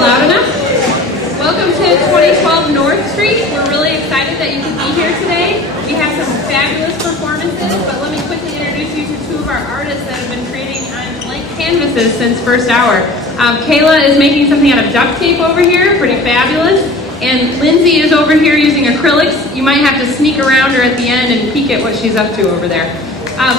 Loud enough? Welcome to 2012 North Street. We're really excited that you can be here today. We have some fabulous performances, but let me quickly introduce you to two of our artists that have been creating on blank canvases since first hour. Kayla is making something out of duct tape over here, pretty fabulous. And Lindsay is over here using acrylics. You might have to sneak around her at the end and peek at what she's up to over there.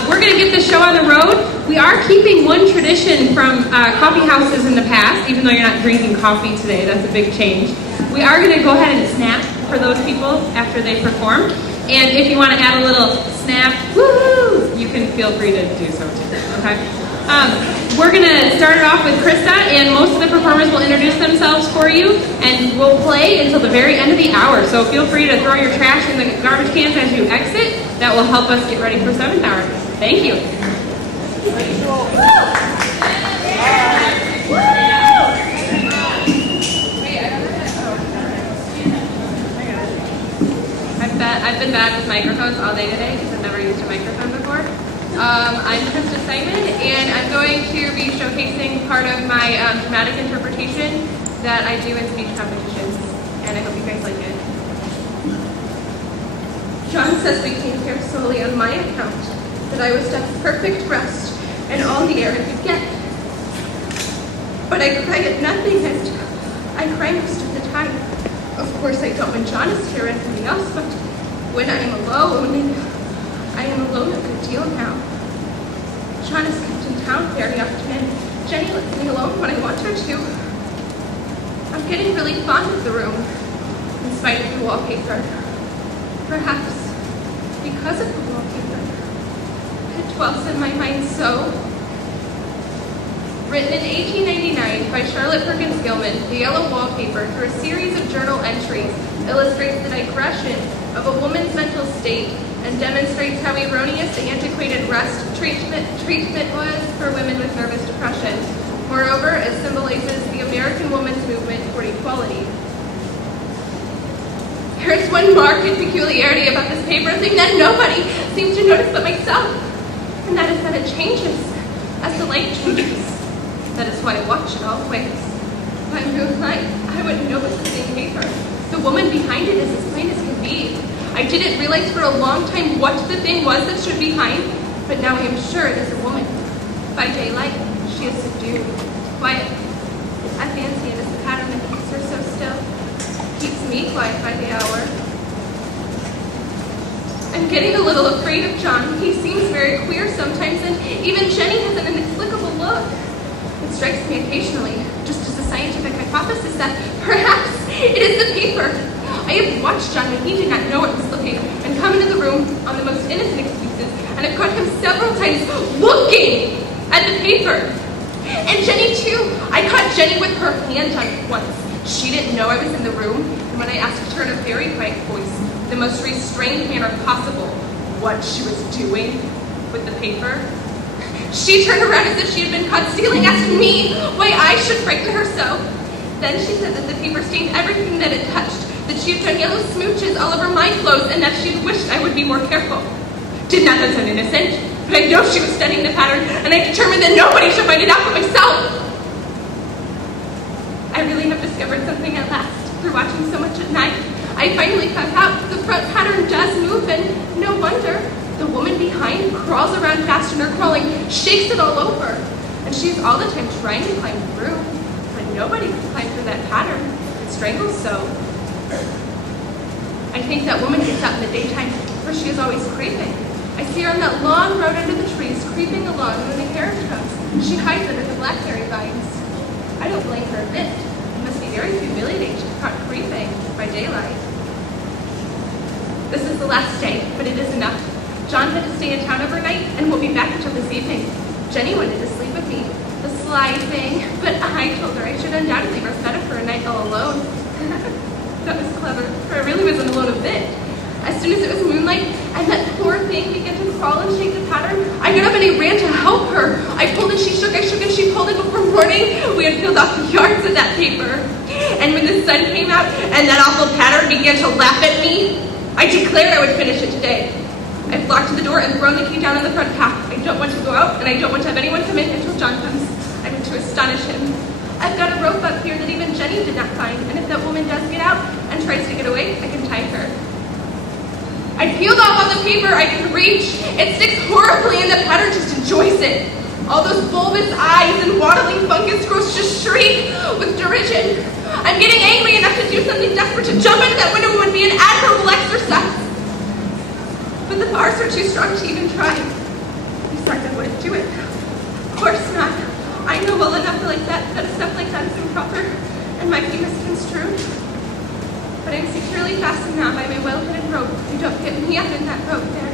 We're going to get the show on the road. We are keeping one tradition from coffee houses in the past, even though you're not drinking coffee today. That's a big change. We are going to go ahead and snap for those people after they perform. And if you want to add a little snap, woohoo, you can feel free to do so too. Okay? We're going to start it off with Krista, and most of the performers will introduce themselves for you, and we'll play until the very end of the hour. So feel free to throw your trash in the garbage cans as you exit. That will help us get ready for 7th hour. Thank you. I've been bad with microphones all day today because I've never used a microphone before. I'm Krista Simon, and I'm going to be showcasing part of my dramatic interpretation that I do in speech competitions, and I hope you guys like it. John says we came here solely on my account, that I was death's perfect rest and all the air I could get. But I cry at nothing, and I cry most of the time. Of course I don't when John is here and everybody else, but when I am alone, and I am alone a good deal now. John is kept in town very often, and Jenny lets me alone when I want her to. I'm getting really fond of the room, in spite of the wallpaper. Perhaps because of the wallpaper. It dwells in my mind so. Written in 1899 by Charlotte Perkins Gilman, the yellow wallpaper, through a series of journal entries, illustrates the digression of a woman's mental state and demonstrates how erroneous the antiquated rest treatment was for women with nervous depression. Moreover, it symbolizes the American woman's movement toward equality. There is one marked peculiarity about this paper, a thing that nobody seems to noticed but myself, and that is that it changes as the light changes. That is why I watch it always. By moonlight, I wouldn't know it's the same paper. The woman behind it is as plain as can be. I didn't realize for a long time what the thing was that stood behind, but now I am sure it is a woman. By daylight, she is subdued, quiet. I fancy it is the pattern that keeps her so still, keeps me quiet by the hour. I'm getting a little afraid of John. He seems very queer sometimes, and even Jenny has an inexplicable look. It strikes me occasionally, just as a scientific hypothesis, that perhaps it is the paper. I have watched John when he did not know it was looking, and come into the room on the most innocent excuses, and have caught him several times looking at the paper. And Jenny too. I caught Jenny with her hand on it once. She didn't know I was in the room, and when I asked her in a very quiet voice, the most restrained manner possible, what she was doing with the paper, she turned around as if she had been caught stealing, asking me why I should frighten her so. Then she said that the paper stained everything that it touched, that she had done yellow smooches all over my clothes, and that she wished I would be more careful. Did not that sound innocent? But I know she was studying the pattern, and I determined that nobody should find it out but myself. I really have discovered something at last. Through watching so much at night, I finally found out the front pattern does move, and no wonder. The woman behind crawls around fast, and her crawling shakes it all over. And she's all the time trying to climb through, but nobody can climb through that pattern. It strangles so. I think that woman gets out in the daytime, for she is always creeping. I see her on that long road under the trees, creeping along, and when the carriage comes, she hides under the blackberry vines. I don't blame her a bit. It must be very humiliating to be caught creeping by daylight. This is the last day, but it is enough. John had to stay in town overnight, and won't be back until this evening. Jenny wanted to sleep with me, the sly thing, but I told her I should undoubtedly rest better for a night all alone. That was clever, for I really wasn't alone a bit. As soon as it was moonlight, and that poor thing began to crawl and shake the pattern, I got up and I ran to help her. I pulled and she shook, I shook and she pulled, and before morning, we had filled off the yards of that paper. And when the sun came out, and that awful pattern began to laugh at me, I declared I would finish it today. I've locked the door and thrown the key down on the front path. I don't want to go out, and I don't want to have anyone come in until John comes. I'm to astonish him. I've got a rope up here that even Jenny did not find, and if that woman does get out and tries to get away, I can tie her. I peeled off all the paper I could reach. It sticks horribly, and the pattern just enjoys it. All those bulbous eyes and waddling fungus growths just shriek with derision. I'm getting angry enough to do something desperate. To jump into that window would be an admirable exercise. But the bars are too strong to even try. Besides, I wouldn't do it. Of course not. I know well enough that stuff like that is improper and might be misconstrued. But I'm securely fastened now by my well-hidden rope. You don't get me up in that rope there.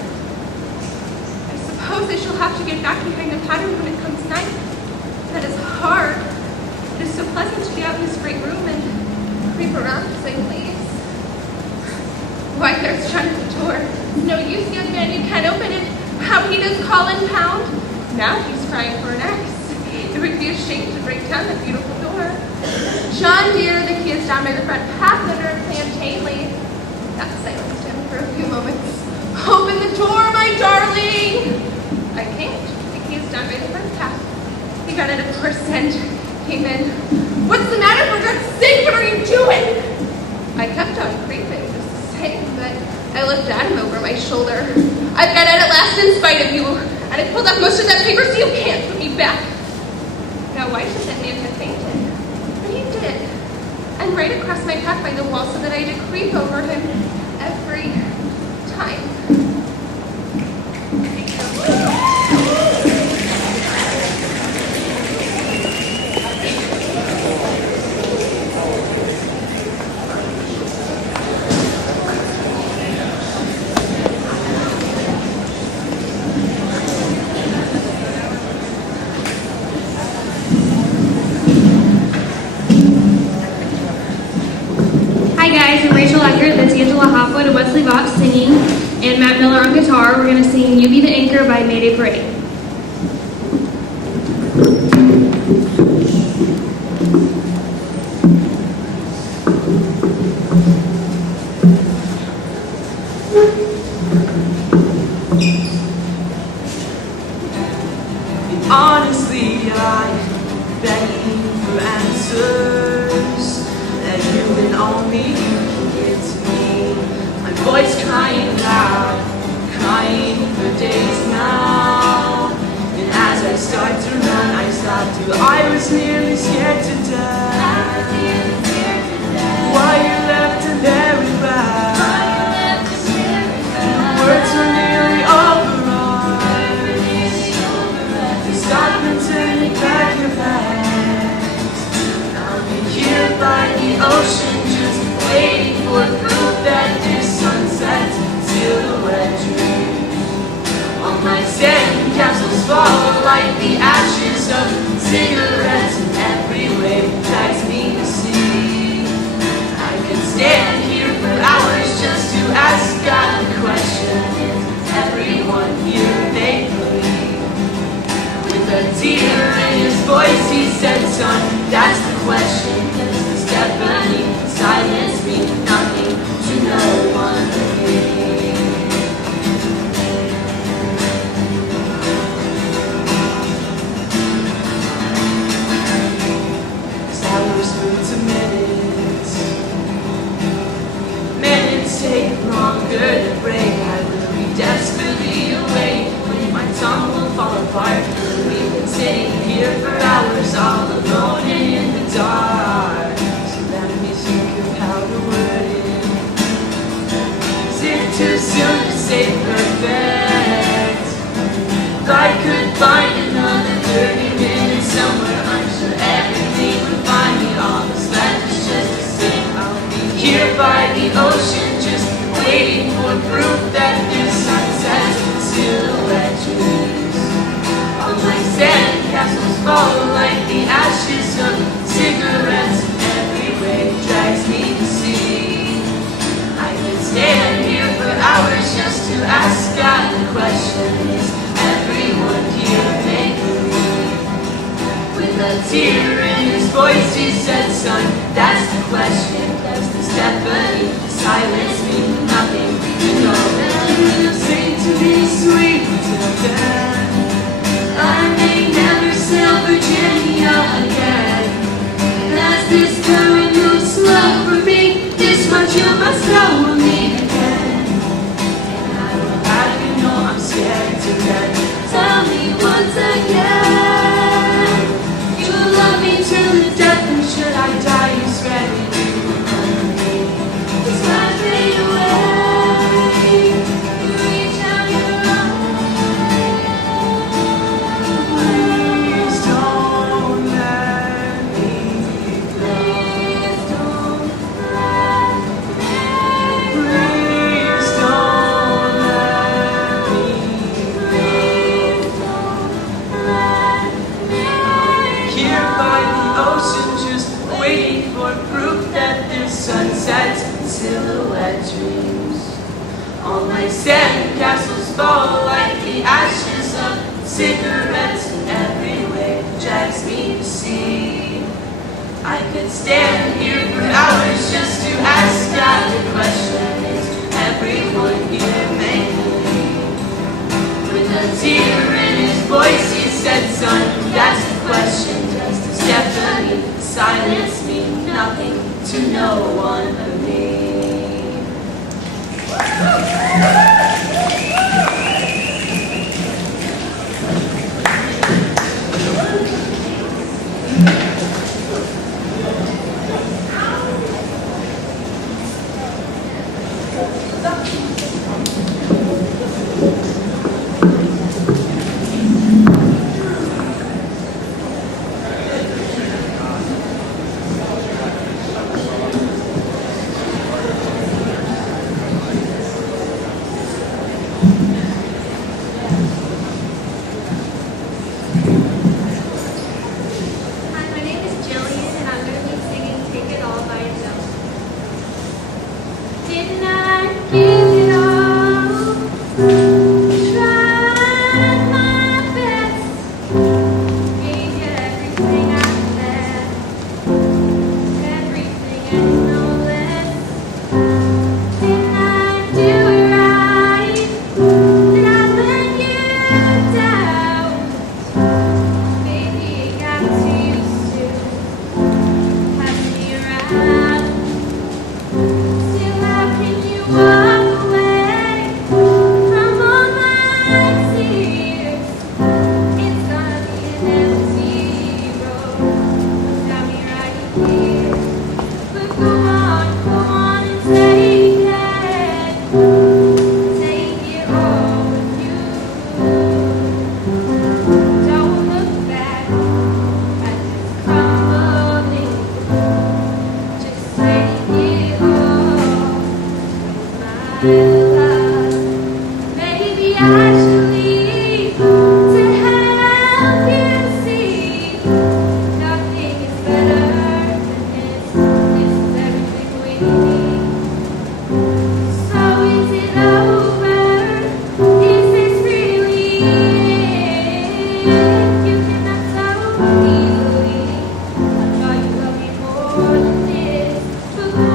I suppose I shall have to get back behind the pattern when it comes night. That is hard. It is so pleasant to be out in this great room and creep around as I please. Why, there's John at the door. No use, young man, you can't open it. How he does call and pound. Now he's crying for an axe. It would be a shame to break down that beautiful door. John, dear, the key is down by the front path under a plantain leaf. That silenced him for a few moments. Open the door, my darling! I can't. The key is down by the front path. He got out of course and came in. What's the matter, for God's sake? What are you doing? I kept on creeping, just the same, but I looked at him over my shoulder. I've got out at last in spite of you, and I pulled off most of that paper so you can't put me back. Now, why should that man have fainted? But he did. And right across my path by the wall so that I had to creep over him every time. That's Angela Hopwood and Wesley Vox singing, and Matt Miller on guitar. We're going to sing You Be the Anchor by Mayday Parade. after I was nearly scared to death. Why you left a very bad. Words were nearly over us. Stop and turn back your past. I'll be here by the ocean, just waiting for proof that this sunset silhouette dreams. All my sand castles fall like the ashes of cigarettes, and every wave drags me to sea. I could stand here for hours just to ask God the question: is everyone here make believe? With a tear in his voice he said, son, that's the question. Does the step beneath silence mean nothing to no one but me? Minutes take longer to break. I will be desperately awake when my tongue will fall apart. We've been sitting here for hours all alone and in the dark. So let me think of how to word it. Is it too soon to say perfect? If I could find another 30 minutes somewhere, I'm sure everything would find me. All that's left is just a sing. I'll be here by the ocean, just waiting for proof that this sunset silhouette dreams. All my sand castles fall like the ashes of cigarettes, and every wave drags me to sea. I could stand here for hours just to ask God the question: is everyone here make believe? With a tear in his voice he said, son, that's the question. Does the step beneath the silence mean nothing to know that you sing to me sweet till death? I may never sail Virginia again. As this current moves slow for me, this much you must know, we'll meet again. And I will have you know I'm scared to death. Tell me once again, you love me to the death, and should I die, you're ready to remember me. It's my fade away. You reach out your arms. Please don't let me go. Please don't let me go. Please don't let me go. Please don't let me go. Here by the ocean, just waiting for proof that this sunset's silhouette dreams. All my sand castles fall like the ashes of cigarettes, and every wave drags me to sea. I could stand here for hours just to ask God the question: is everyone here make believe? With a tear in his voice he said, son, that's the question. Does the step beneath the silence mean nothing to no one but me? actually to help you see nothing is better than this. This is everything we need. So is it over? Is this really it? You cannot so easily. I thought you loved me more than this. But go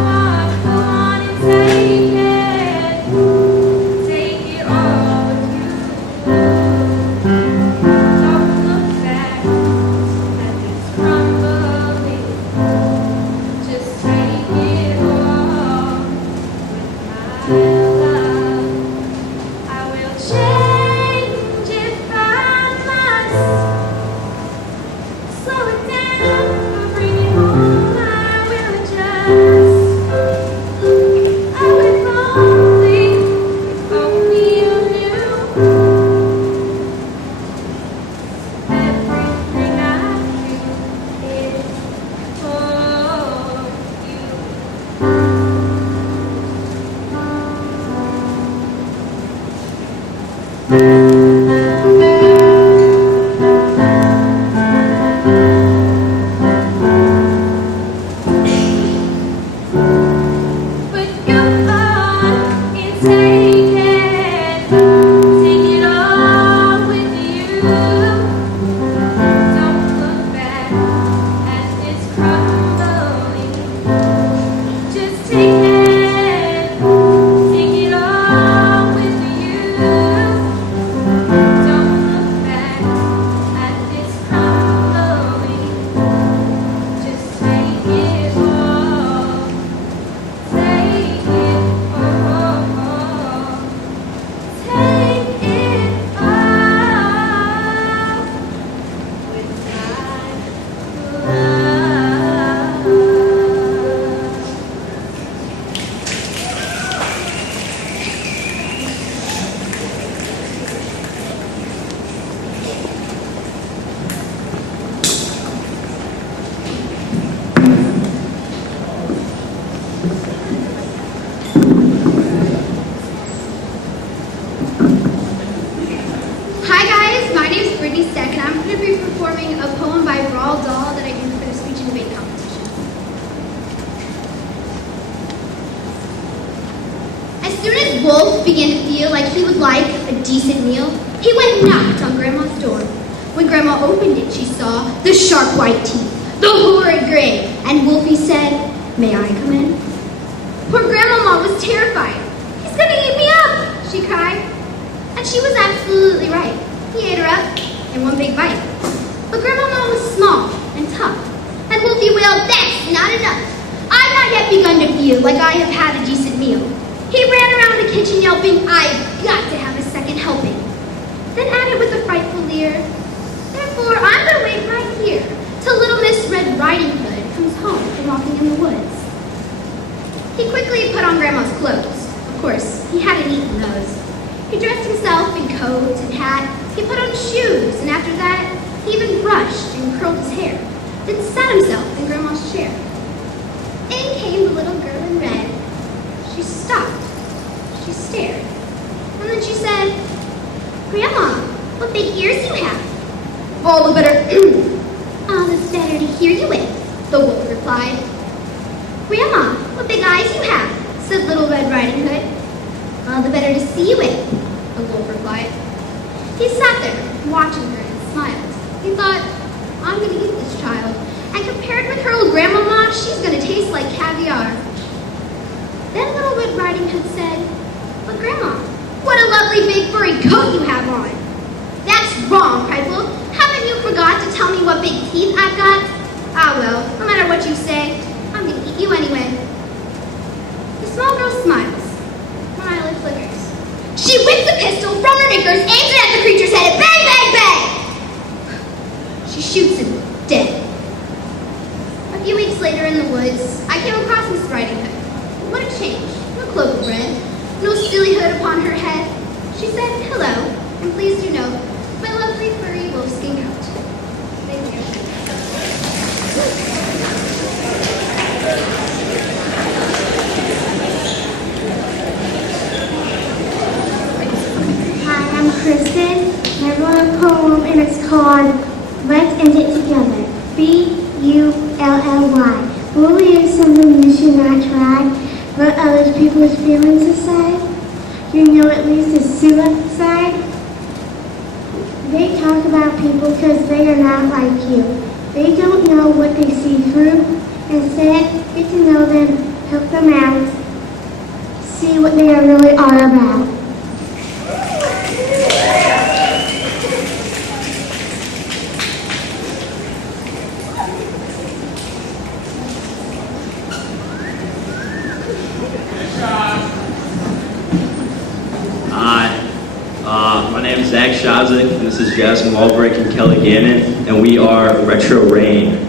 on and take it. Take it all with you. Don't look back at this crumbling. Just take it all with my love. I will change if I must. Slow it down or bring it home. I will adjust. Oh, if only you knew everything I do is for you. But go on and take it all with you. Don't look back at this crumbling. Just take it all with you. Don't look back at this crumbling. Just take it all. Take it all. Take it all with my love. Hi guys, my name is Brittany Steck and I'm going to be performing a poem by Roald Dahl that I used for the speech and debate competition. As soon as Wolf began to feel like he would like a decent meal, he went and knocked on Grandma's door. When Grandma opened it, she saw the sharp white teeth, the horrid grin, and Wolfie said, "May I come in?" Poor Grandmama was terrified. "He's going to eat me up," she cried. And she was absolutely right. He ate her up in one big bite. But Grandmama was small and tough, and Wolfie wailed, "That's not enough. I've not yet begun to feel like I have had a decent meal." He ran around the kitchen yelping, "I've got to have a second helping." Then added with a frightful leer, "Therefore, I'm going to wait right here till little Miss Red Riding Hood comes home from walking in the woods." He quickly put on Grandma's clothes. Of course, he hadn't eaten those. He dressed himself in coat and hat. He put on shoes, and after that, he even brushed and curled his hair, then sat himself in Grandma's chair. In came the little girl in red. She stopped. She stared. And then she said, "Grandma, what big ears you have." "All the better, all the better to hear you with," the wolf replied. "Grandma, what big eyes you have," said Little Red Riding Hood. "All the better to see you with," the wolf replied. He sat there, watching her, and smiled. He thought, "I'm going to eat this child, and compared with her old grandmama, she's going to taste like caviar." Then Little Red Riding Hood said, "But Grandma, what a lovely big furry coat you have on." "That's wrong," cried Wolf. "Haven't you forgot to tell me what big teeth I've got?" "Ah well, no matter what you say, I'm going to eat you anyway." The small girl smiles. Her eyelid flickers. She whips a pistol from her knickers, aims it at the creature's head, bang, bang, bang! She shoots him dead. A few weeks later in the woods, I came across Miss Riding Hood. What a change. No cloak of red, no silly hood upon her head. She said, "Hello, and please do note my lovely furry wolfskin coat." Thank you. Hi, Kristen. I wrote a poem and it's called Let's End It Together. B-U-L-L-Y. Bullying is something you should not try, but other people's feelings aside. You know it leads to suicide. They talk about people because they are not like you. They don't know what they see through. Instead, get to know them, help them out, see what they really are about. My name is Zach Shazik, and this is Jasmine Walbrick and Kelly Gannon, and we are Retro Rain.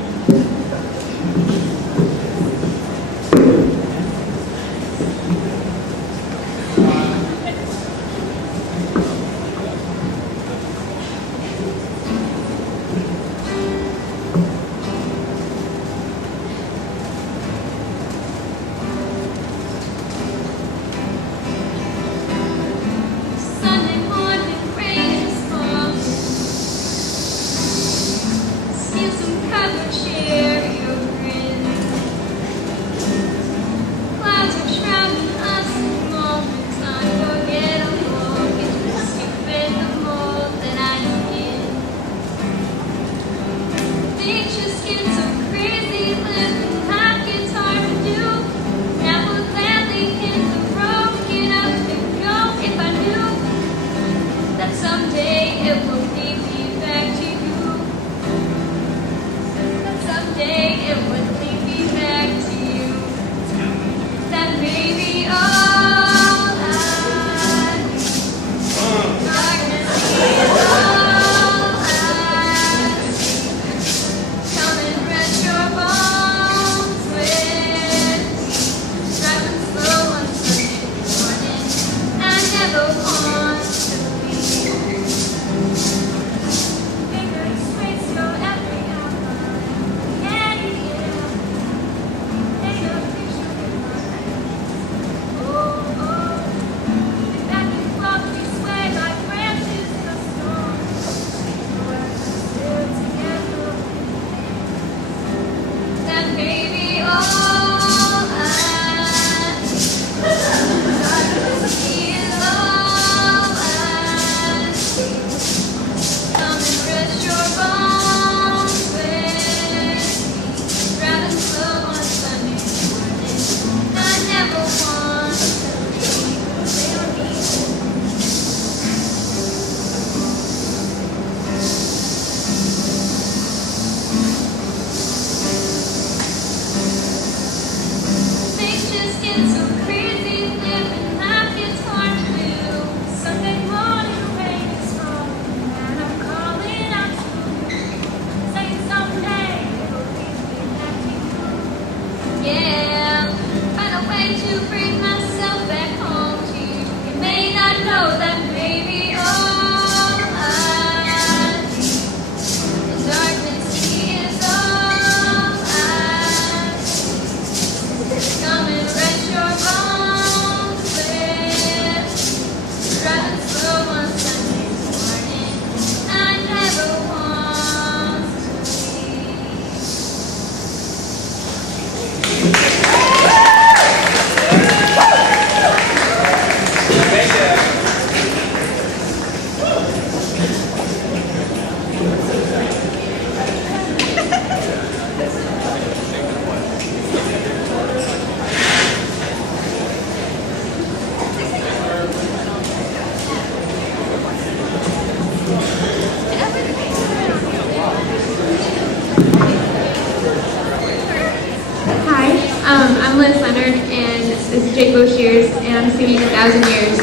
I'm Liz Leonard, and this is Jake Boshears, and I'm singing 1,000 Years.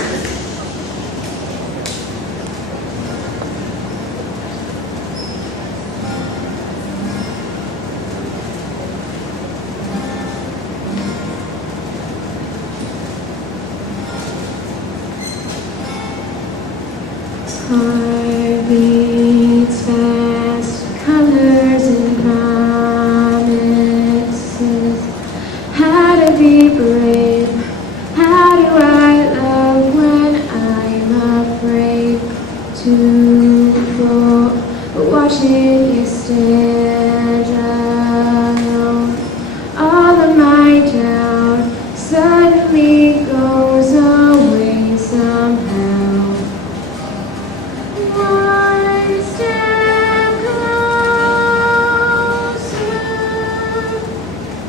Heart beats fast, colors and promises. How to be brave, how do I love when I'm afraid? to fall, watching you stand alone. All of my doubt suddenly goes away somehow. One step closer.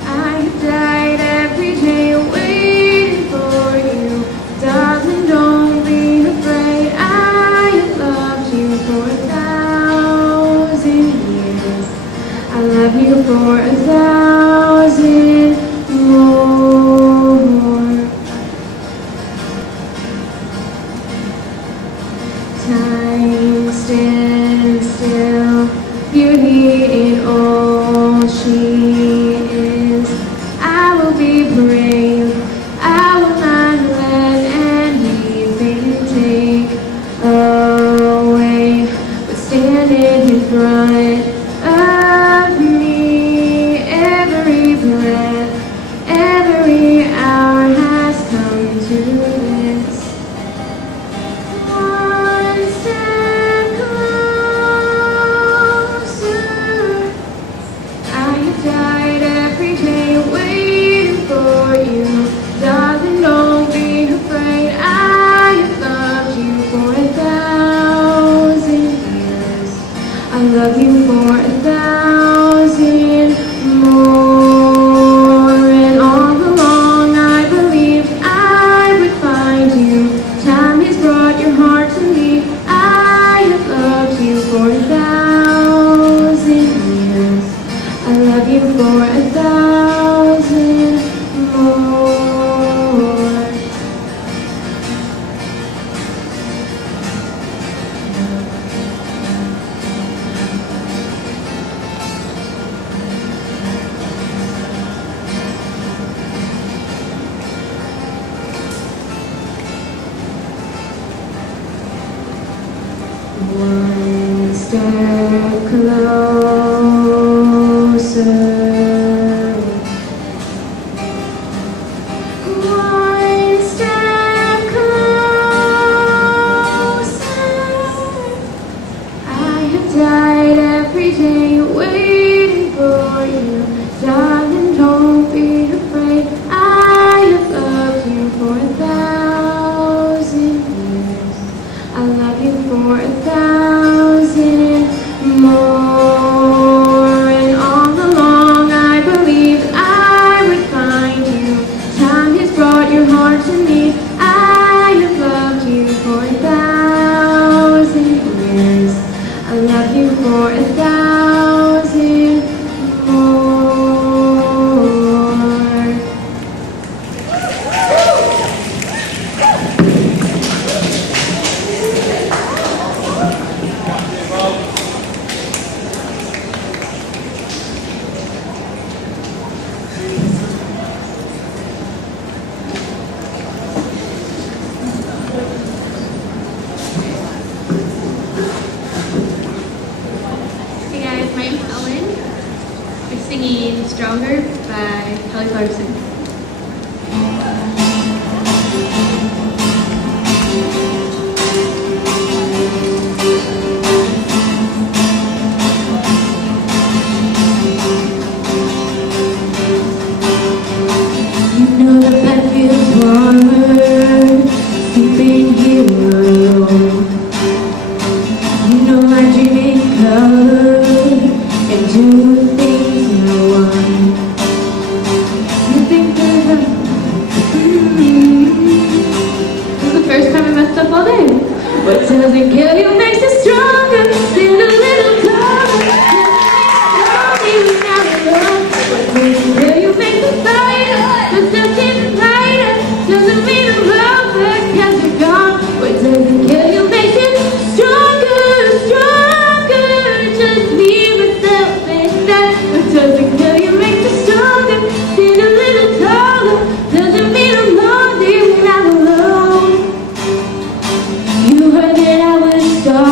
I have died every day waiting for you. Darling, don't be afraid. I have loved you for 1,000 years. I love you for 1,000 more. Time stands still, beauty in all she is. I will be brave, I will not let anything take away, but stand in front of me. Every breath, every hour has come to this. One step closer. I have died every day waiting for you. Darling, don't be afraid. I have loved you for 1,000 years. I love you for 1,000 more. And all along I believed I would find you. Time has brought your heart to me. I have loved you for 1,000 years. I love you for 1,000 more. One step closer. One step closer. I have died every day waiting for you. Darling, don't be afraid. I have loved you for 1,000 years. I love you for 1,000 more. And all along I believed I would find you. Time has brought your heart to me. I have loved you for 1,000 years. I love you for 1,000 more. Hey guys, my name's Ellen. We're singing Stronger by Kelly Clarkson. You know the bed feels warmer, sleeping here alone. You know I dream in color and do things no one. You think that This is the first time I messed up all day. what doesn't kill you makes you stronger. Still a little taller. Lonely without love. What doesn't kill you makes you fighter. But nothing brighter. Doesn't mean I'm wrong, but 'cause you're gone. What doesn't kill you makes you stronger, stronger. Just me, myself, and that. What doesn't kill you makes you stronger. Still a little taller. Doesn't mean I'm lonely when I'm alone. You heard that I was sorry.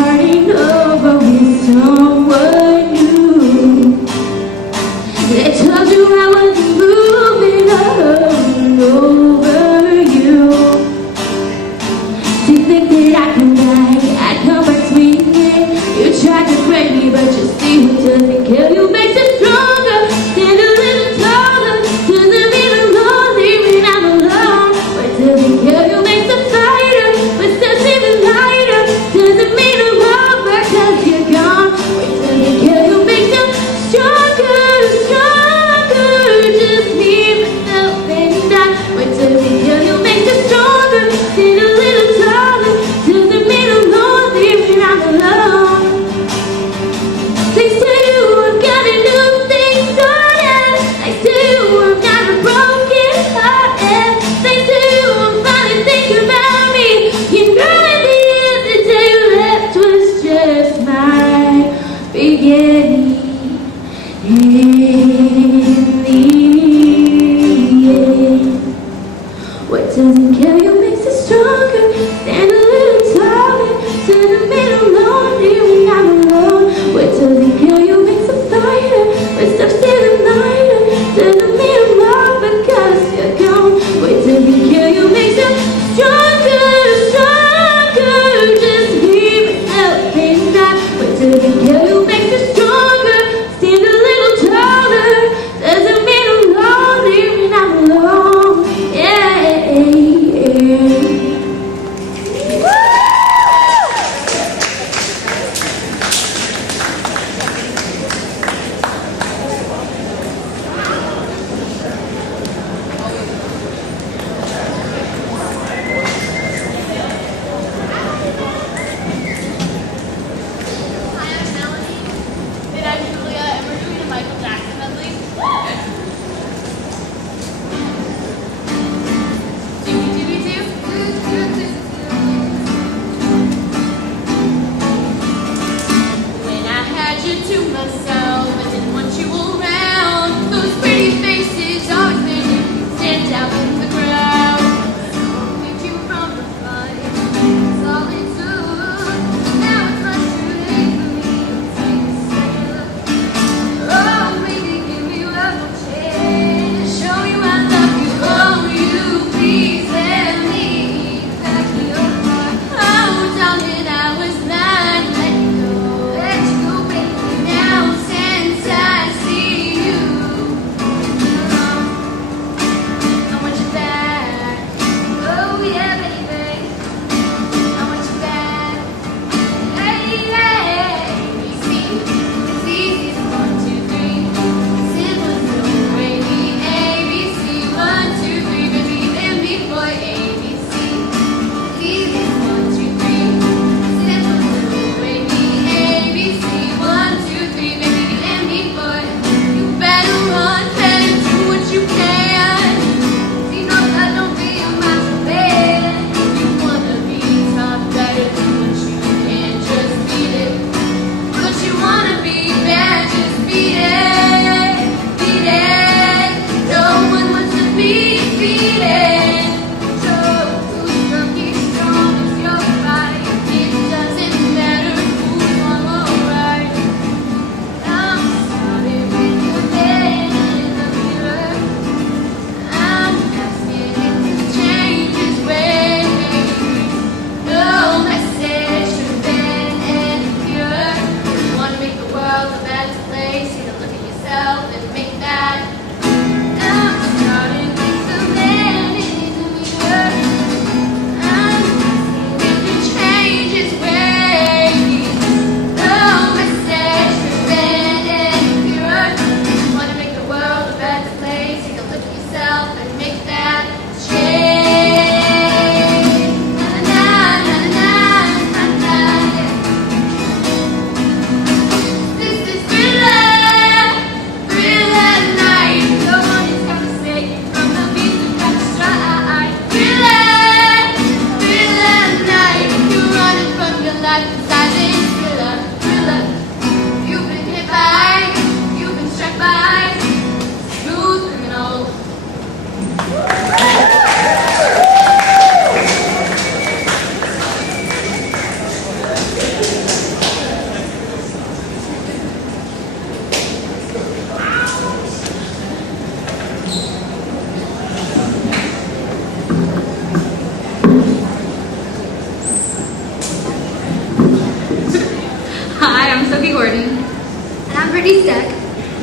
pretty stuck.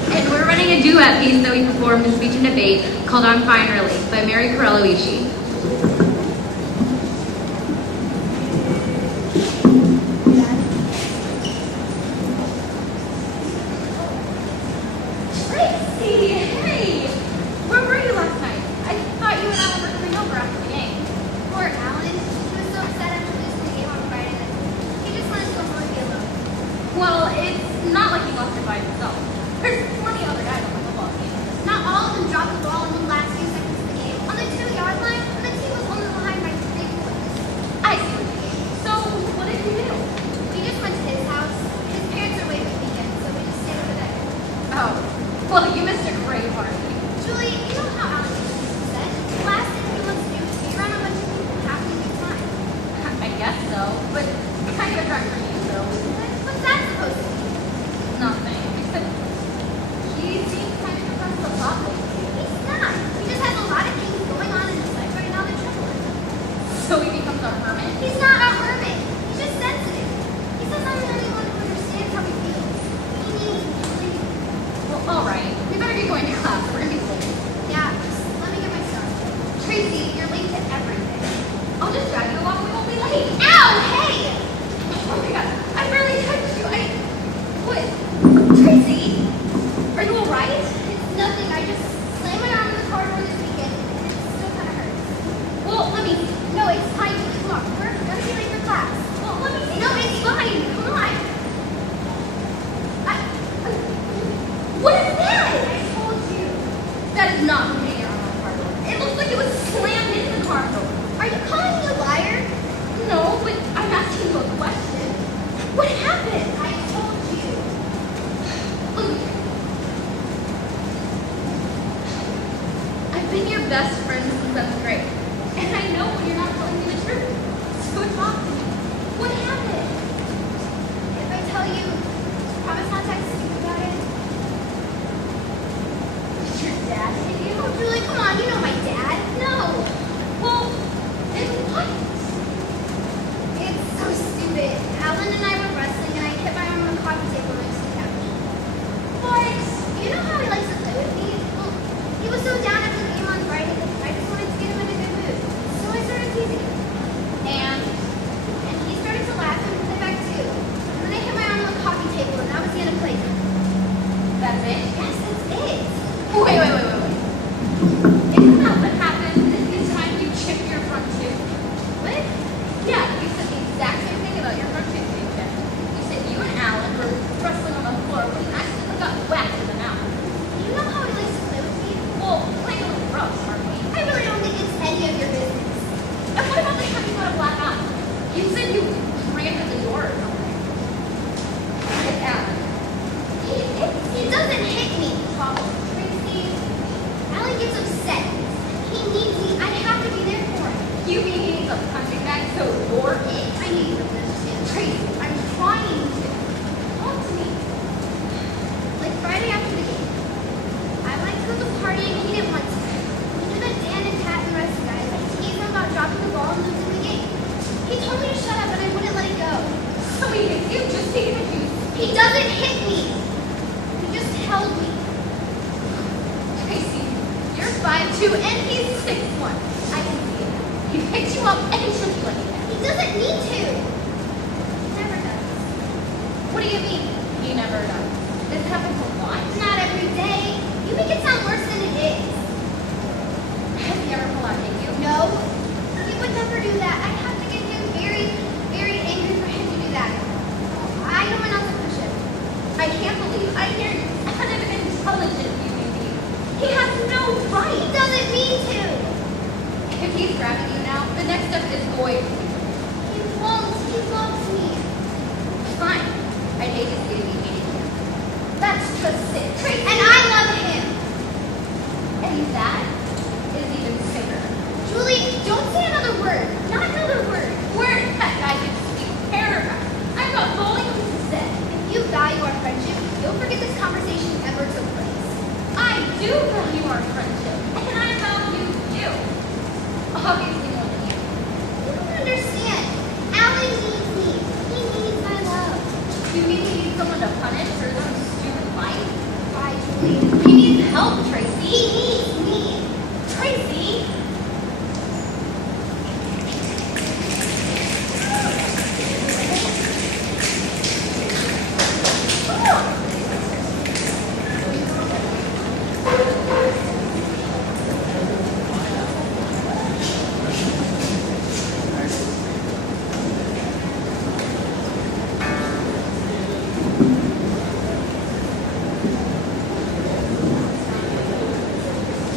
And we're running a duet piece that we performed in speech and debate called I'm Fine Really by Mary Corello-Ishi. Tracy, hey! Where were you last night? I thought you and Alan were coming over after the game. Poor Alan. He was so upset after losing the game on Friday night. He just wanted to go home and be alone. Well, it's not like he lost it by himself. There's plenty of other guys on the football team. Not all of them dropped the ball in the last few seconds of the game. On the 2-yard line, and the team was only behind by 3 points. I see what you mean. So, what did you do? We just went to his house. His parents are away for the weekend, so we just stayed over there. Oh, well, you missed a great party. Julie, you know how Alan is upset. The last thing he wants to do is be around a bunch of people having a good time. I guess so, but kind of a drag for you, though, isn't it? What's that supposed to mean? Nothing. Except he seems kind of depressed a lot lately. He's not. He just has a lot of things going on in his life right now that trouble him. So he becomes a hermit? He's not a hermit. He's just sensitive. He says I'm the only one who understands how he feels. He needs me. Well, alright. We better get going to class. We're gonna be late. Yeah, just let me get my start. Tracy, you're late to everything. I'll just drag you along. We won't be late. Ow! Hey! Oh my god. I barely touched you. What? Tracy? Are you alright? It's nothing. I just slammed my arm in the corridor this weekend, and it still kind of hurts. Well, let me. No, it's fine. Julie. Come on. We're gonna be late for class. Well, let me see. No, it's fine. Come on. What is that? I told you. That is not putting your arm on the car door. It looks like it was slammed into the car door. Are you calling me a liar? No, but I'm asking you a question. What happened? I told you. Look. I've been your best friend since 7th grade. And I know when you're not telling me the truth. So talk to me. What happened? If I tell you, promise not to text you about it. Did your dad hit you? Oh, Julie, come on. You know my dad. No. Well, then what? It's so stupid. Alan and I were wrestling, and I hit my arm on the coffee table next to the couch. What? You know how he likes to play with me? Well, he was so down after the game on Friday that I just wanted to get him in a good mood. So I started teasing him. And And he started to laugh and play back too. And then I hit my arm on the coffee table, and that was the end of playtime. that's it? Yes, that's it. Wait. Isn't that what happened this time you chipped your front tooth? What? Yeah, you said the exact same thing about your front tooth being chipped. You said you and Alan were wrestling on the floor when you accidentally got whacked in the mouth. You know how he likes to play with me? Well, playing a little rough, aren't we? I really don't think it's any of your business. And what about the time you got a black eye? You said you ran to the door or something. With Alan. He doesn't hit me. Tracy, Alan gets upset. He needs me. I have to be there for him. You mean he needs a punching bag so you're it? I need you to understand. Tracy, I'm trying to. Talk to me. Like Friday after the game. I wanted to go to the party and he didn't want to. We knew that Dan and Kat and the rest of the guys, I teased him about dropping the ball and losing the game. He told me to shut up and I wouldn't let it go. so he hits you just taking a juice. He doesn't hit me. He just held me. Tracy, you're 5'2" and he's 6'1". I can see it. He picked you up and he shook you like that. He doesn't need to. He never does. What do you mean? He never does. This happens a lot. Not every day. You make it sound worse than it is. Has he ever pulled out hit you? No, he would never do that. I'd have to get him very, very angry for him to do that. I know when not to push him. I can't believe I hear you kind of intelligent you may be. He has no right. He doesn't mean to. If he's grabbing you now, the next step is going to be. He won't. He loves me. Fine. I'd hate to see you be hating him. That's just it. Tracy. And I love him. And that is even sicker. Julie, don't say another word. Not another word. Word that guy can speak paragraph. I've got volumes to say. If you value our friendship, you'll forget this conversation ever took place. I do value our friendship, and I value you. Obviously more than you. You don't understand. Alan needs me. He needs my love. You mean he needs someone to punish for some stupid fight? please. We need help, Tracy. Me. Tracy.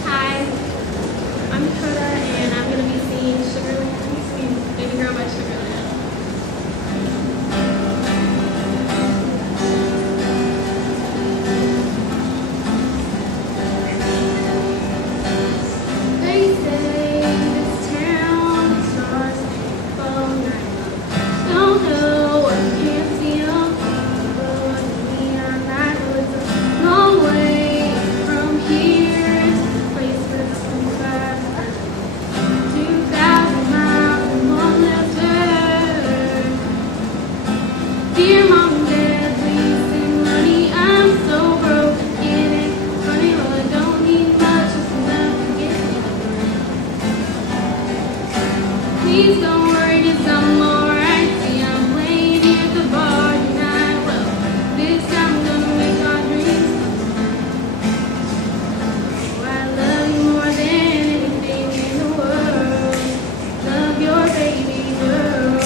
Hi, I'm Dakota, and I'm going to be singing Sugarland, singing Baby Girl by Sugarland. They say this town starts from night. Don't know what can't see them, but me on that was a long way from here. It's a place where nothing fast. 2,000 miles and one left turn. Dear Mom and Dad, please send money. I'm so broke. It ain't funny, well I don't need much, just enough to get me through. Please don't worry, 'cause I'm alright. See, I'm playing here at the bar tonight. Well, this time I'm gonna make our dreams come. I love you more than anything in the world. Love your baby girl.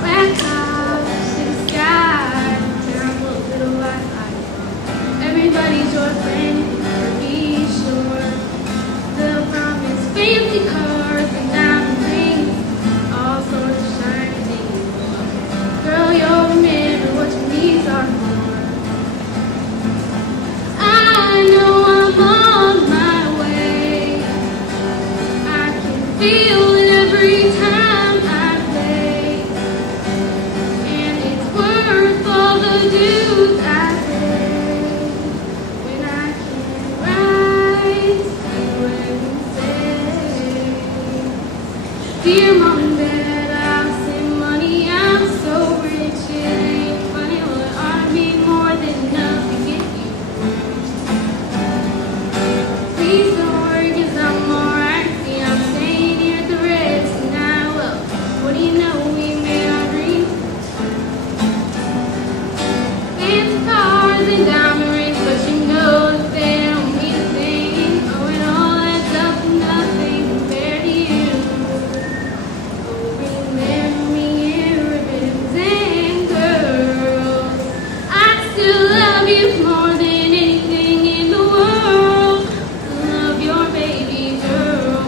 Black clouds to the sky, terrible little white light. Everybody's your friend, you can never be sure. They'll promise fancy cars and diamond rings, all sorts of shiny things. Girl, you'll remember what your needs are for. I know I'm on my way. I can feel it every time I play, and it's worth all the dues I pay when I can write you and say, dear Mom and Dad, I'll send money. I'm so rich, it ain't funny. Well, I need more than enough to get you through. Please don't worry, 'cause I'm alright. See, I'm staying here at the Reds tonight. Well, what do you know? We made our dreams. Fancy cars and diamond rings, but you know that they don't mean a thing. Oh, it all adds up to nothing compared to you. Oh, remember me in ribbons and girls. I still love you more than anything in the world. Love your baby girl.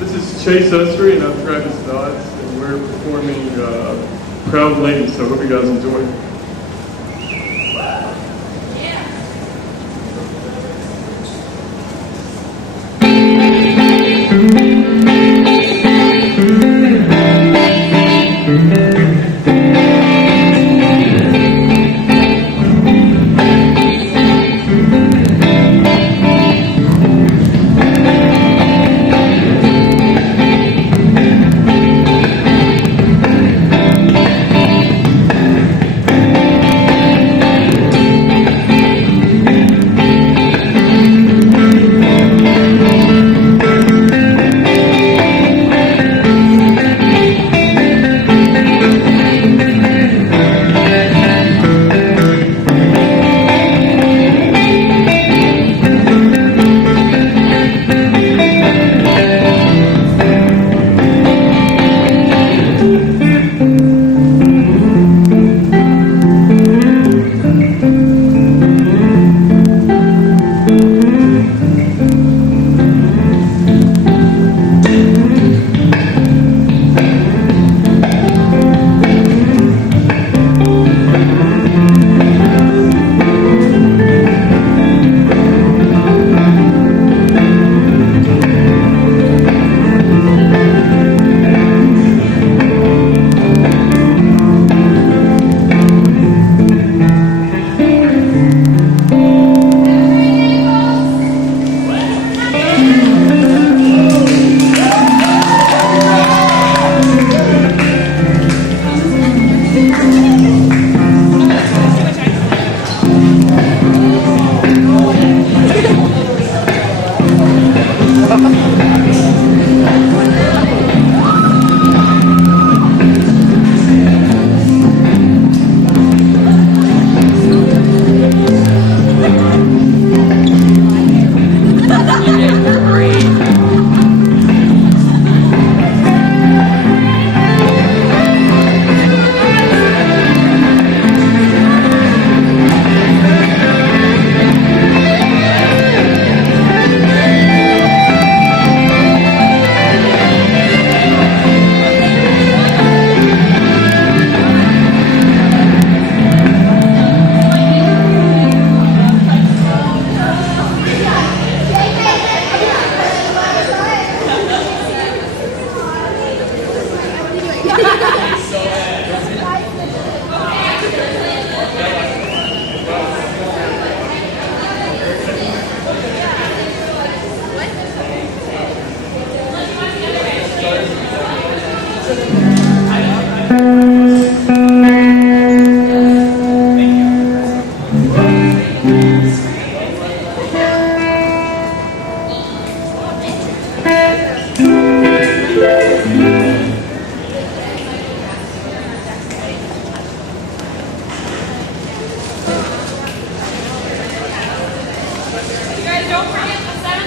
This is Chase Estry and I'm Travis Dodds, and we're performing Proud Lady, so I hope you guys enjoy.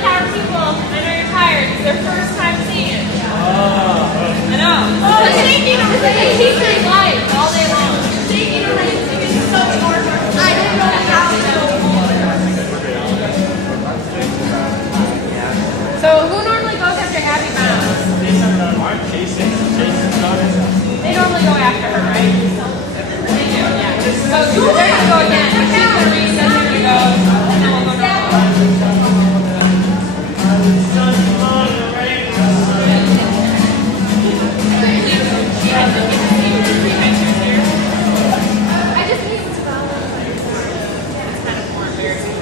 our people. I know you're tired. It's their first time seeing it. I know. But shaking a rain teaches life all day long. Shaking a rain is so hard. I don't know how to go. So who normally goes after Abby Mouse? They normally go after her, right? They do, yeah. So they're going to go again. She's going to read, then they're going to go, and then we'll go I just need to follow. It's kind of more embarrassing.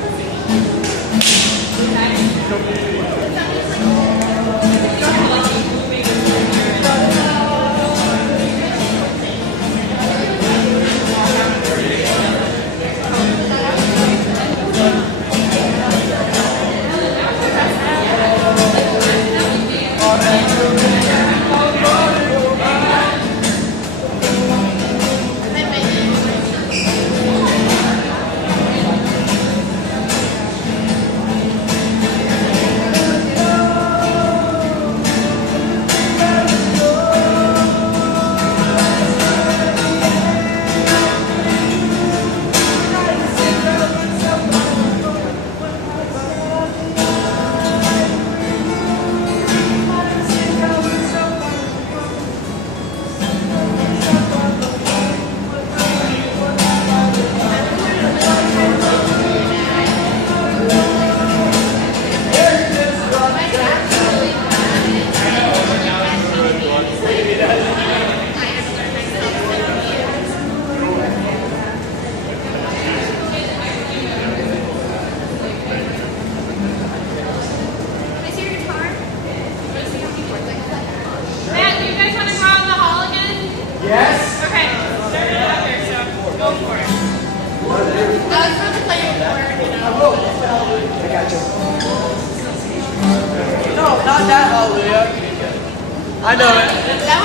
I know it.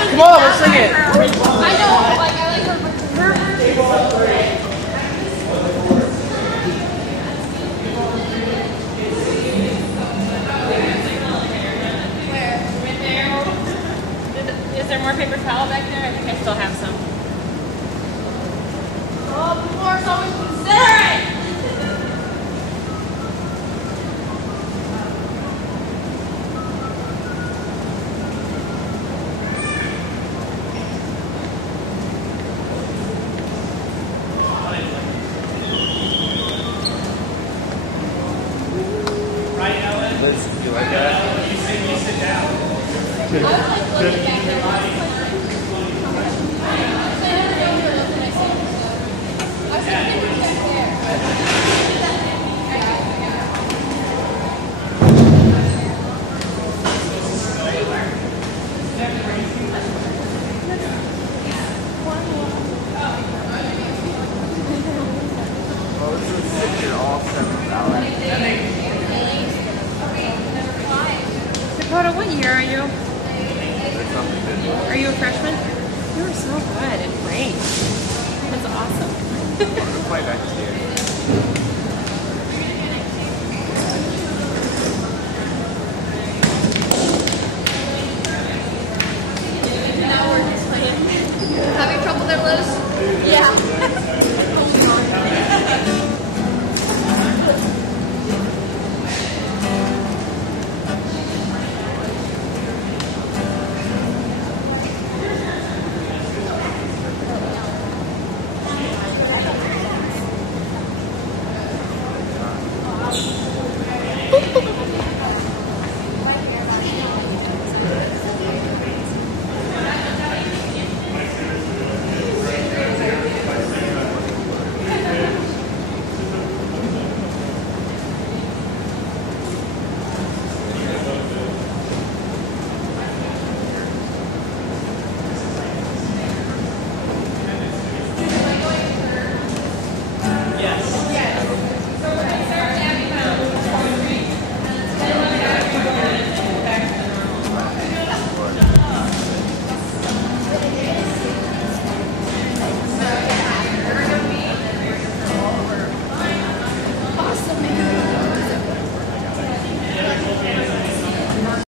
Come on, let's sing it. I know, like I like her Where? Right there. Is there more paper towel back there? I think I still have some. Oh, Laura's always considerate. Let's do like that. You sit down. Dakota, what year are you? Are you a freshman? You were so good. It rained. That's awesome. Play next year.